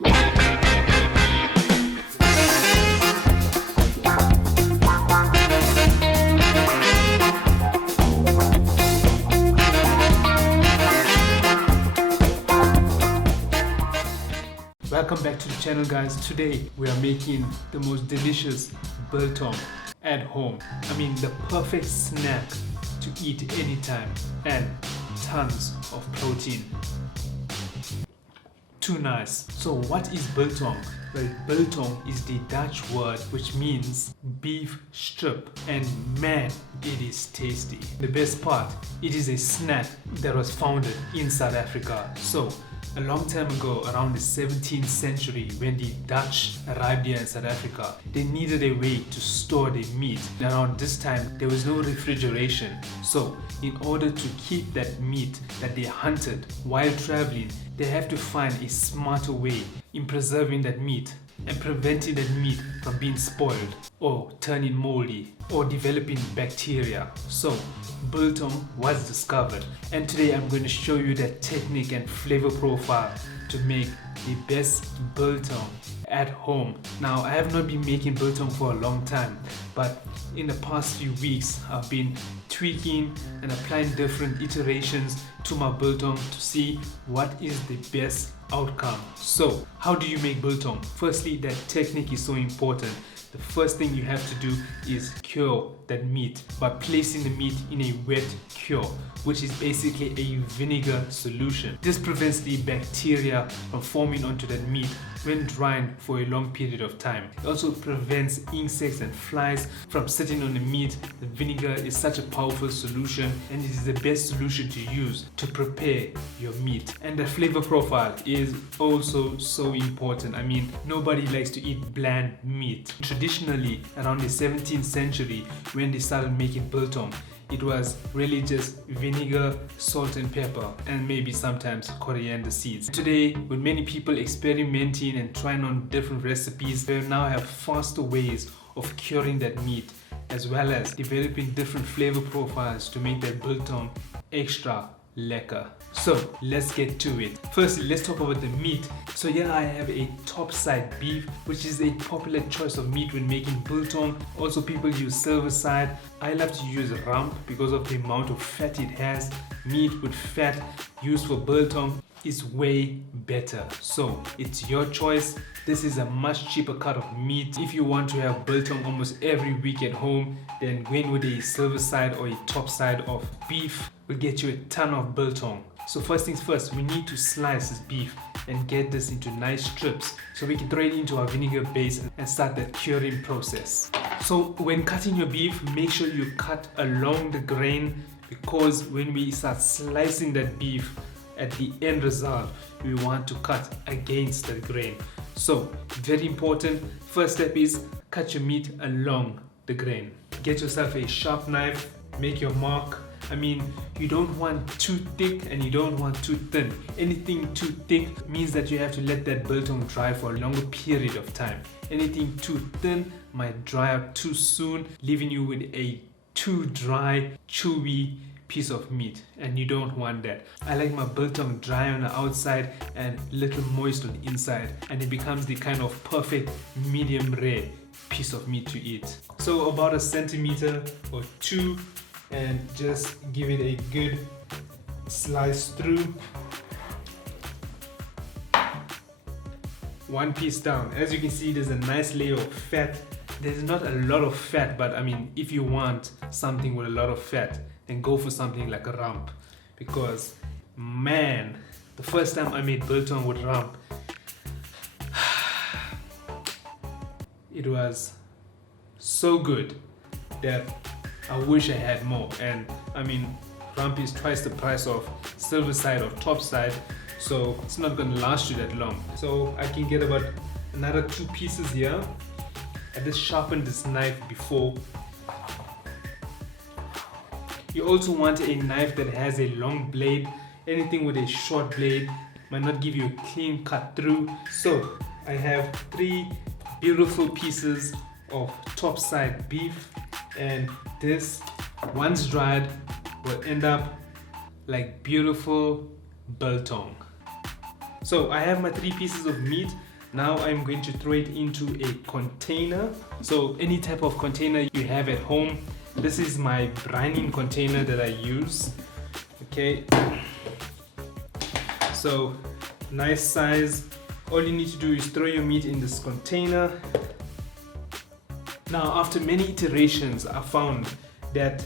Welcome back to the channel, guys. Today we are making the most delicious biltong at home. I mean, the perfect snack to eat anytime, and tons of protein. Too nice. So what is biltong? Well, biltong is the Dutch word which means beef strip, and man, it is tasty. The best part, it is a snack that was founded in South Africa. So a long time ago, around the 17th century, when the Dutch arrived here in South Africa, they needed a way to store their meat. Around this time, there was no refrigeration. So in order to keep that meat that they hunted while traveling, they have to find a smarter way in preserving that meat and preventing that meat from being spoiled or turning moldy or developing bacteria. So biltong was discovered, and today I'm going to show you that technique and flavor profile to make the best biltong at home. Now, I have not been making biltong for a long time, but in the past few weeks I've been tweaking and applying different iterations to my biltong to see what is the best outcome. So how do you make biltong? Firstly, that technique is so important. The first thing you have to do is cure that meat by placing the meat in a wet cure, which is basically a vinegar solution. This prevents the bacteria from forming onto that meat when drying for a long period of time. It also prevents insects and flies from sitting on the meat. The vinegar is such a powerful solution, and it is the best solution to use to prepare your meat. And the flavor profile is also so important. I mean, nobody likes to eat bland meat. Traditionally, around the 17th century, when they started making biltong, it was really just vinegar, salt and pepper, and maybe sometimes coriander seeds. Today, with many people experimenting and trying on different recipes, we now have faster ways of curing that meat, as well as developing different flavor profiles to make that biltong extra lekker. So let's get to it. Firstly, let's talk about the meat. So here I have a topside beef, which is a popular choice of meat when making biltong. Also, people use silver side. I love to use rump because of the amount of fat it has. Meat with fat used for biltong is way better. So it's your choice. This is a much cheaper cut of meat. If you want to have biltong almost every week at home, then going with a silver side or a top side of beef will get you a ton of biltong. So first things first, we need to slice this beef and get this into nice strips so we can throw it into our vinegar base and start that curing process. So when cutting your beef, make sure you cut along the grain, because when we start slicing that beef, at the end result, we want to cut against the grain. So very important, first step is cut your meat along the grain. Get yourself a sharp knife, make your mark. I mean, you don't want too thick and you don't want too thin. Anything too thick means that you have to let that biltong dry for a longer period of time. Anything too thin might dry up too soon, leaving you with a too dry, chewy piece of meat, and you don't want that. I like my biltong dry on the outside and little moist on the inside, and it becomes the kind of perfect medium rare piece of meat to eat. So about 1 centimeter or 2, and just give it a good slice through. One piece down. As you can see, there's a nice layer of fat. There's not a lot of fat, but I mean, if you want something with a lot of fat, then go for something like a rump, because man, the first time I made biltong with rump, it was so good that I wish I had more. And I mean, rump is twice the price of silver side or top side, so it's not going to last you that long. So I can get about another 2 pieces here. I just sharpened this knife before. You also want a knife that has a long blade. Anything with a short blade might not give you a clean cut through. So I have 3 beautiful pieces of top side beef, and this, once dried, will end up like beautiful biltong. So I have my 3 pieces of meat. Now I'm going to throw it into a container. So any type of container you have at home. This is my brining container that I use. Okay. So nice size. All you need to do is throw your meat in this container. Now after many iterations, I found that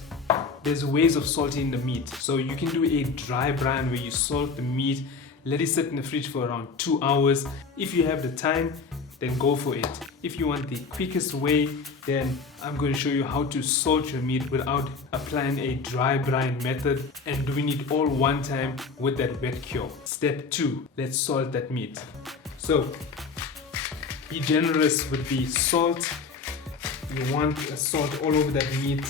there's ways of salting the meat. So you can do a dry brine where you salt the meat, let it sit in the fridge for around 2 hours. If you have the time, then go for it. If you want the quickest way, then I'm going to show you how to salt your meat without applying a dry brine method and doing it all one time with that wet cure. Step 2, let's salt that meat. So be generous with the salt. You want salt all over that meat.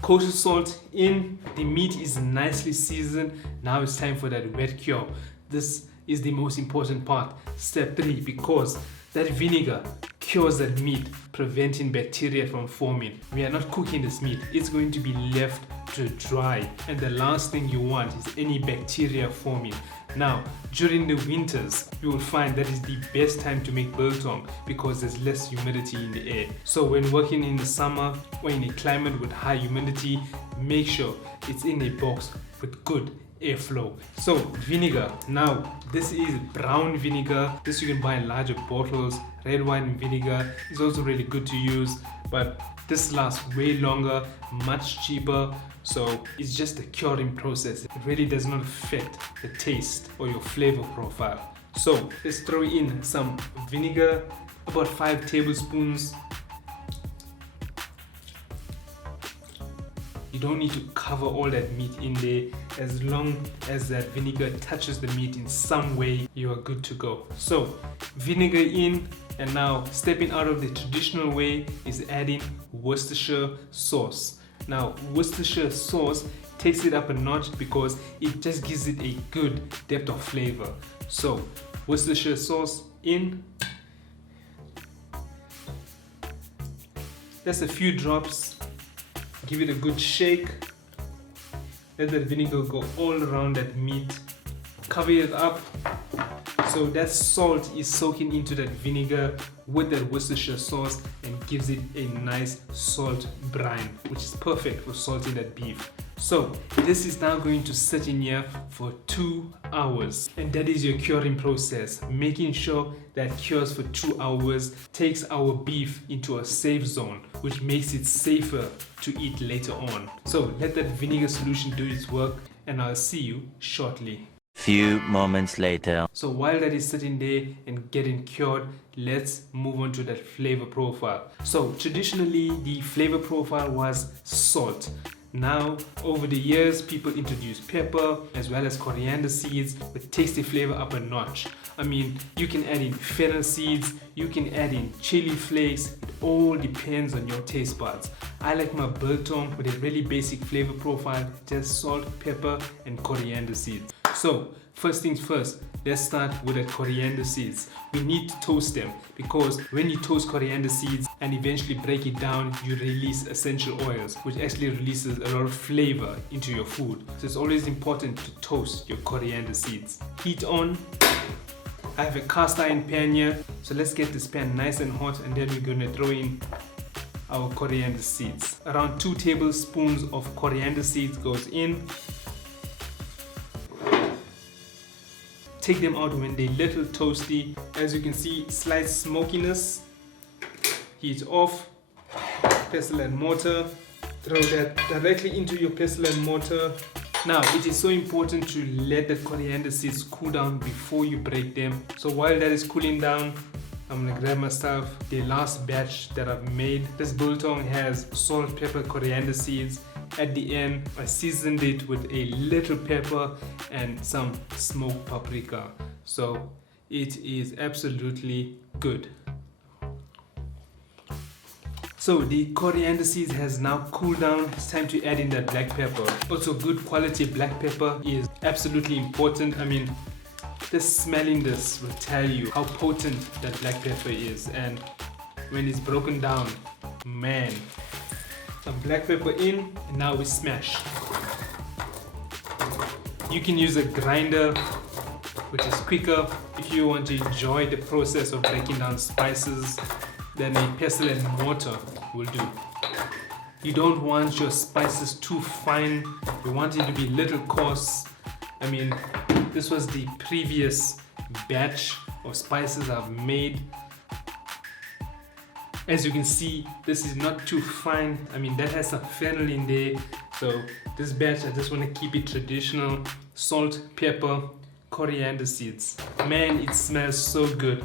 Kosher salt in, the meat is nicely seasoned. Now it's time for that wet cure. This is the most important part, step 3, because that vinegar cures that meat, preventing bacteria from forming. We are not cooking this meat, it's going to be left to dry, and the last thing you want is any bacteria forming. Now during the winters, you will find that is the best time to make biltong because there's less humidity in the air. So when working in the summer or in a climate with high humidity, make sure it's in a box with good airflow. So vinegar, now this is brown vinegar. This you can buy in larger bottles. Red wine vinegar is also really good to use, but this lasts way longer, much cheaper. So it's just a curing process. It really does not affect the taste or your flavor profile. So let's throw in some vinegar, about 5 tablespoons. You don't need to cover all that meat in there. As long as that vinegar touches the meat in some way, you are good to go. So vinegar in, and now stepping out of the traditional way is adding Worcestershire sauce. Now Worcestershire sauce takes it up a notch because it just gives it a good depth of flavor. So Worcestershire sauce in, just a few drops. Give it a good shake. Let that vinegar go all around that meat. Cover it up so that salt is soaking into that vinegar with that Worcestershire sauce and gives it a nice salt brine, which is perfect for salting that beef. So this is now going to sit in here for 2 hours, and that is your curing process. Making sure that cures for 2 hours takes our beef into a safe zone, which makes it safer to eat later on. So let that vinegar solution do its work, and I'll see you shortly. Few moments later. So while that is sitting there and getting cured, let's move on to that flavor profile. So traditionally the flavor profile was salt. Now over the years, people introduced pepper as well as coriander seeds, which takes the flavor up a notch. I mean, you can add in fennel seeds, you can add in chili flakes. It all depends on your taste buds. I like my biltong with a really basic flavor profile, just salt, pepper and coriander seeds. So first things first, let's start with the coriander seeds. We need to toast them because when you toast coriander seeds and eventually break it down, you release essential oils, which actually releases a lot of flavor into your food. So it's always important to toast your coriander seeds. Heat on. I have a cast iron pan here, so let's get this pan nice and hot, and then we're going to throw in our coriander seeds. Around 2 tablespoons of coriander seeds goes in. Take them out when they're little toasty. As you can see, slight smokiness. Heat off. Pestle and mortar. Throw that directly into your pestle and mortar. Now it is so important to let the coriander seeds cool down before you break them. So while that is cooling down, I'm gonna grab myself the last batch that I've made. This biltong has salt, pepper, coriander seeds. At the end, I seasoned it with a little pepper and some smoked paprika. So it is absolutely good. So the coriander seeds has now cooled down. It's time to add in that black pepper. Also, good quality black pepper is absolutely important. I mean, just smelling this will tell you how potent that black pepper is, and when it's broken down, man. Some black pepper in, and now we smash. You can use a grinder, which is quicker, If you want to enjoy the process of breaking down spices, then a pestle and mortar will do. You don't want your spices too fine, you want it to be little coarse. I mean, this was the previous batch of spices I've made. As you can see, this is not too fine. I mean, that has some fennel in there. So this batch, I just want to keep it traditional. Salt, pepper, coriander seeds. Man, it smells so good.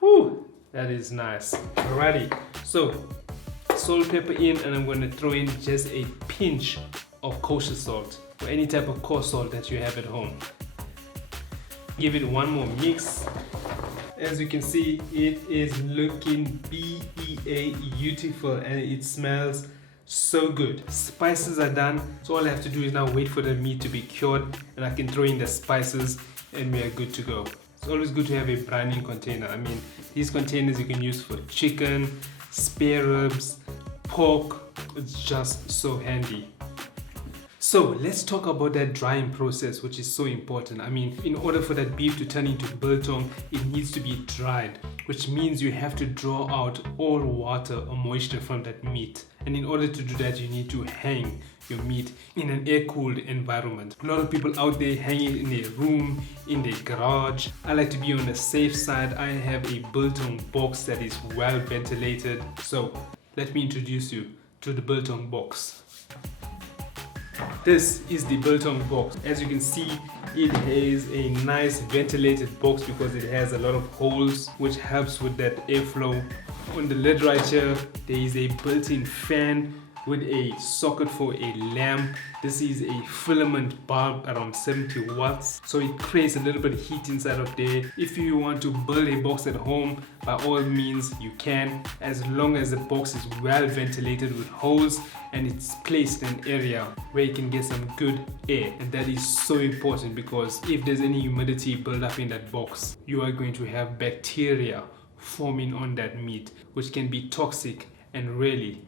Whew, that is nice. Alrighty, so salt, pepper in, and I'm going to throw in just a pinch of kosher salt or any type of coarse salt that you have at home. Give it one more mix. As you can see, it is looking beautiful and it smells so good. Spices are done, so all I have to do is now wait for the meat to be cured and I can throw in the spices and we are good to go. It's always good to have a brining container. I mean, these containers you can use for chicken, spare ribs, pork. It's just so handy. So let's talk about that drying process, which is so important. I mean, in order for that beef to turn into biltong, it needs to be dried, which means you have to draw out all water or moisture from that meat. And in order to do that, you need to hang your meat in an air-cooled environment. A lot of people out there hang it in their room, in their garage. I like to be on the safe side. I have a biltong box that is well ventilated. So let me introduce you to the biltong box. This is the biltong box. As you can see, it has a nice ventilated box because it has a lot of holes which helps with that airflow. On the lid right here, there is a built-in fan with a socket for a lamp. This is a filament bulb around 70 watts, so it creates a little bit of heat inside of there. If you want to build a box at home, by all means you can, as long as the box is well ventilated with holes and it's placed in an area where you can get some good air. And that is so important because if there's any humidity built up in that box, you are going to have bacteria forming on that meat, which can be toxic and really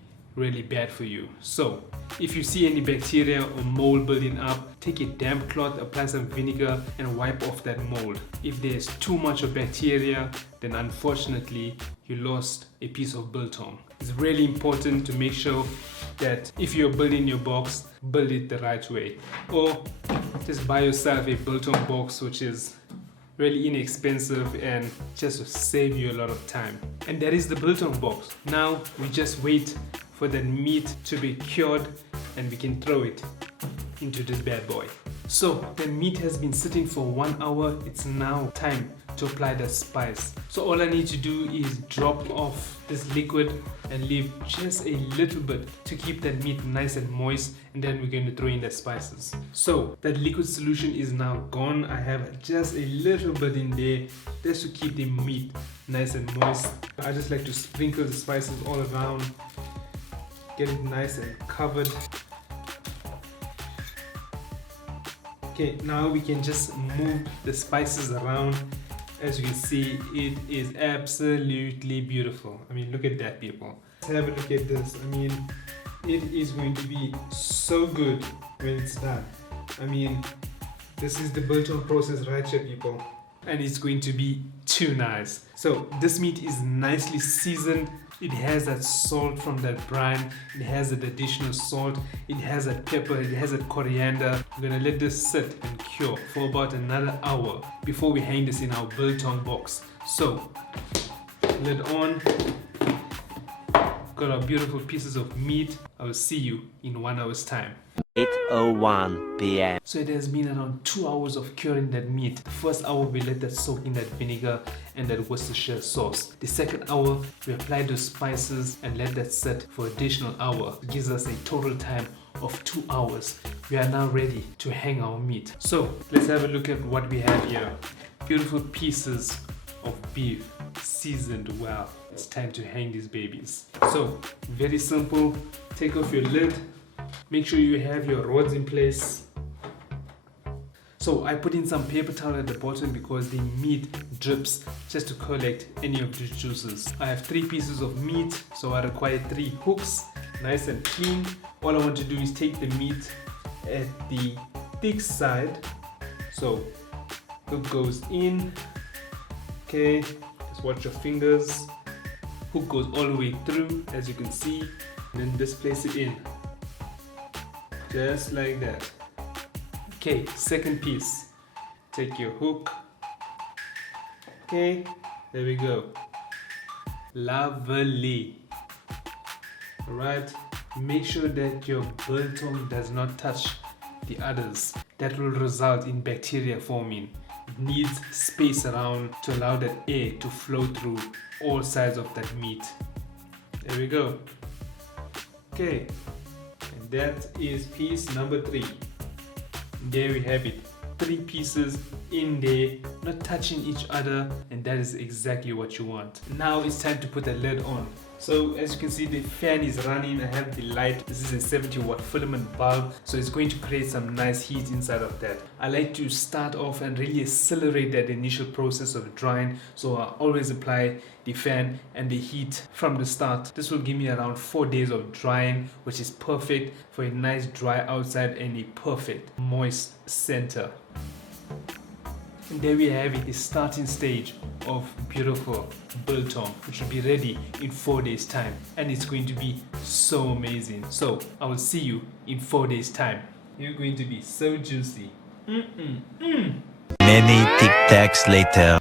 bad for you. So if you see any bacteria or mold building up, take a damp cloth, apply some vinegar and wipe off that mold. If there's too much of bacteria, then unfortunately you lost a piece of biltong. It's really important to make sure that if you're building your box, build it the right way, or just buy yourself a biltong box which is really inexpensive and just to save you a lot of time. And that is the biltong box. Now we just wait for the meat to be cured and we can throw it into this bad boy. So the meat has been sitting for 1 hour. It's now time to apply the spice. So all I need to do is drop off this liquid and leave just a little bit to keep that meat nice and moist, and then we're going to throw in the spices. So that liquid solution is now gone. I have just a little bit in there just to keep the meat nice and moist. I just like to sprinkle the spices all around, get it nice and covered. Okay, now we can just move the spices around. As you can see, it is absolutely beautiful. I mean, look at that, people. Let's have a look at this. I mean, it is going to be so good when it's done. I mean, this is the biltong process right here, people. And it's going to be too nice. So this meat is nicely seasoned. It has that salt from that brine. It has that additional salt. It has that pepper. It has that coriander. We're gonna let this sit and cure for about another hour before we hang this in our biltong box. So, lid on. Got our beautiful pieces of meat. I will see you in 1 hour's time. 8:01 p.m. So it has been around 2 hours of curing that meat. The first hour we let that soak in that vinegar and that Worcestershire sauce. The second hour we apply those spices and let that set for additional hour. It gives us a total time of 2 hours. We are now ready to hang our meat. So let's have a look at what we have here. Beautiful pieces of beef seasoned well. It's time to hang these babies. So very simple. Take off your lid. Make sure you have your rods in place. So I put in some paper towel at the bottom because the meat drips, just to collect any of the juices. I have 3 pieces of meat, so I require 3 hooks, nice and clean. All I want to do is take the meat at the thick side. So Hook goes in. Okay, just watch your fingers. Hook goes all the way through, as you can see. And then just place it in. Just like that. Okay, second piece. Take your hook. Okay, there we go. Lovely. Alright, make sure that your biltong does not touch the others. That will result in bacteria forming. It needs space around to allow that air to flow through all sides of that meat. There we go. Okay, and that is piece number 3. There we have it. 3 pieces in there, not touching each other, and that is exactly what you want. Now it's time to put the lid on. So as you can see, the fan is running. I have the light. This is a 70 watt filament bulb, so it's going to create some nice heat inside of that. I like to start off and really accelerate that initial process of drying, so I always apply the fan and the heat from the start. This will give me around 4 days of drying, which is perfect for a nice dry outside and a perfect moist center. And there we have it, the starting stage of beautiful biltong, which will be ready in 4 days time, and it's going to be so amazing. So I will see you in 4 days time. You're going to be so juicy. Many Tic Tacs later.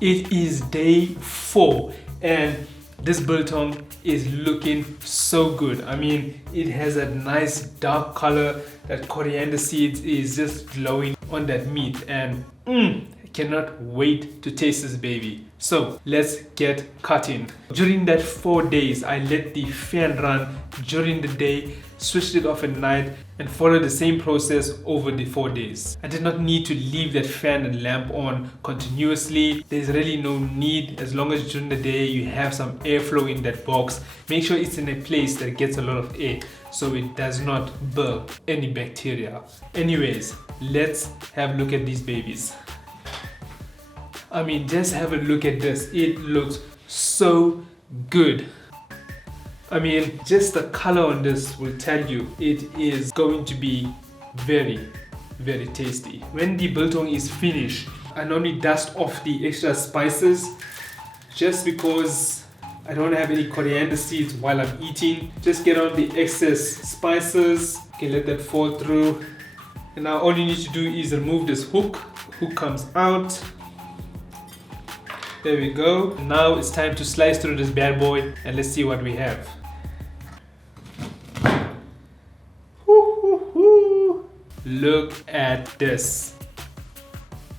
It is day 4 and this biltong is looking so good. I mean, it has a nice dark color. That coriander seeds is just glowing on that meat, and I cannot wait to taste this baby. So let's get cutting. During that 4 days, I let the fan run during the day, switched it off at night, and followed the same process over the 4 days. I did not need to leave that fan and lamp on continuously. There's really no need, as long as during the day you have some airflow in that box. Make sure it's in a place that gets a lot of air so it does not burp any bacteria. Anyways, let's have a look at these babies. I mean, just have a look at this. It looks so good. I mean, just the color on this will tell you it is going to be very, very tasty. When the biltong is finished, I normally dust off the extra spices just because I don't have any coriander seeds while I'm eating. Just get on the excess spices. Okay, let that fall through. And now all you need to do is remove this hook. Hook comes out. There we go. Now it's time to slice through this bad boy and let's see what we have. Look at this.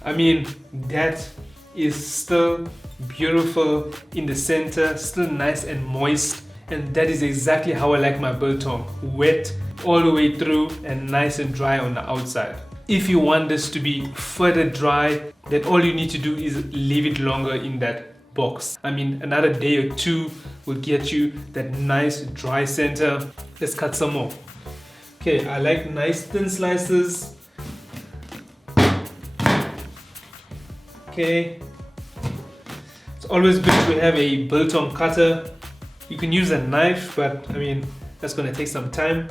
I mean, that is still beautiful in the center, still nice and moist, and that is exactly how I like my biltong. Wet all the way through and nice and dry on the outside. If you want this to be further dry, then all you need to do is leave it longer in that box. I mean, another day or 2 will get you that nice dry center. Let's cut some more. Okay, I like nice thin slices. Okay, it's always good to have a biltong cutter. You can use a knife, but I mean, that's gonna take some time.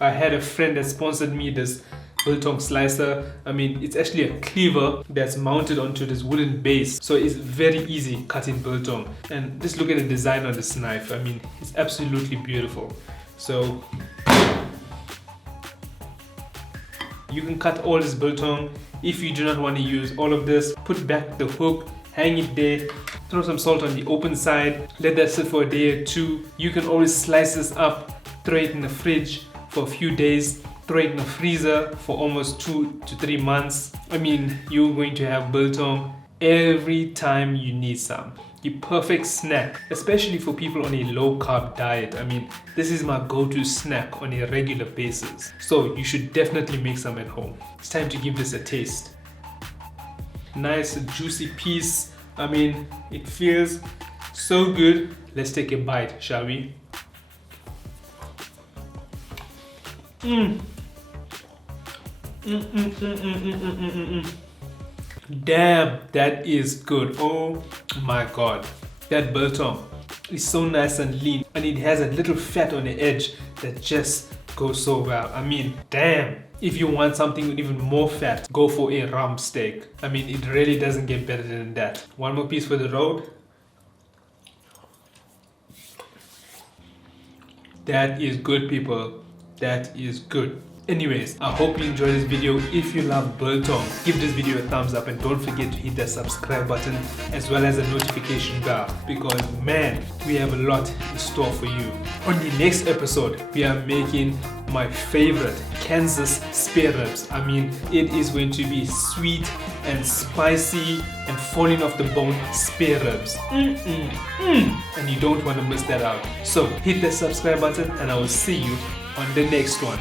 I had a friend that sponsored me this biltong slicer. I mean, it's actually a cleaver that's mounted onto this wooden base, so it's very easy cutting biltong. And just look at the design on this knife. I mean, it's absolutely beautiful. So you can cut all this biltong. If you do not want to use all of this, put back the hook, hang it there, throw some salt on the open side, let that sit for a day or 2. You can always slice this up, throw it in the fridge for a few days, throw it in the freezer for almost 2 to 3 months. I mean, you're going to have biltong every time you need some. The perfect snack, especially for people on a low carb diet. I mean, this is my go-to snack on a regular basis. So you should definitely make some at home. It's time to give this a taste. Nice juicy piece. I mean, it feels so good. Let's take a bite, shall we? Damn, that is good. Oh my god, that biltong is so nice and lean, and it has a little fat on the edge that just goes so well. I mean, damn, If you want something with even more fat, go for a rump steak. I mean, it really doesn't get better than that. One more piece for the road. That is good, people. That is good. Anyways, I hope you enjoyed this video. If you love biltong, give this video a thumbs up and don't forget to hit that subscribe button as well as the notification bell, because man, we have a lot in store for you. On the next episode, we are making my favorite Kansas spare ribs. I mean, it is going to be sweet and spicy and falling off the bone spare ribs. And you don't want to miss that out. So hit the subscribe button and I will see you on the next one.